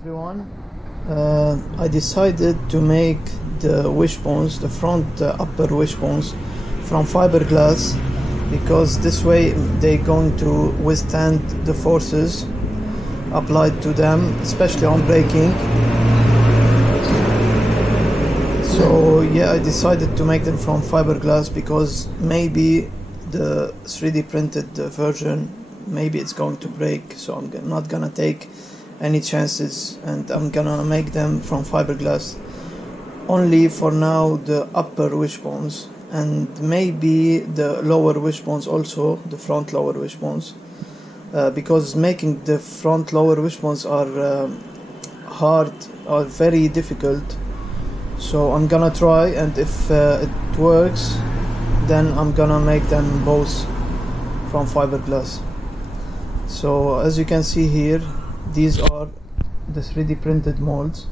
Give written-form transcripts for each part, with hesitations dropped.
everyone. I decided to make the wishbones, the front upper wishbones, from fiberglass, because this way they're going to withstand the forces applied to them, especially on braking. So yeah, I decided to make them from fiberglass because maybe the 3D printed version, maybe it's going to break, so I'm not gonna take any chances, and I'm gonna make them from fiberglass only for now, the upper wishbones, and maybe the lower wishbones also, the front lower wishbones, because making the front lower wishbones are hard, are very difficult. So I'm gonna try, and if it works, then I'm gonna make them both from fiberglass. So as you can see here, these are the 3D printed molds.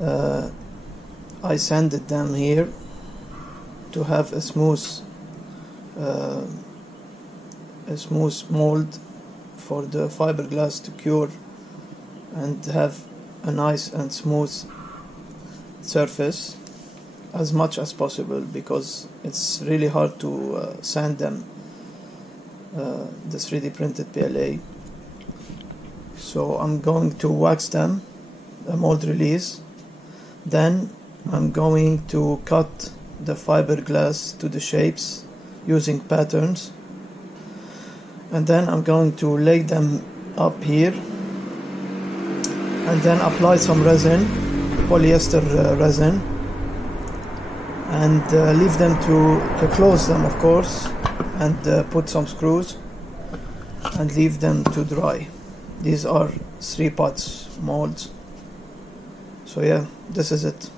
I sanded them here to have a smooth mold for the fiberglass to cure and have a nice and smooth surface as much as possible, because it's really hard to sand them, the 3D printed PLA. So I'm going to wax them, a mold release, then I'm going to cut the fiberglass to the shapes using patterns, and then I'm going to lay them up here and then apply some resin, polyester resin, and leave them to close them, of course, and put some screws and leave them to dry. These are 3 pots molds. So yeah, this is it.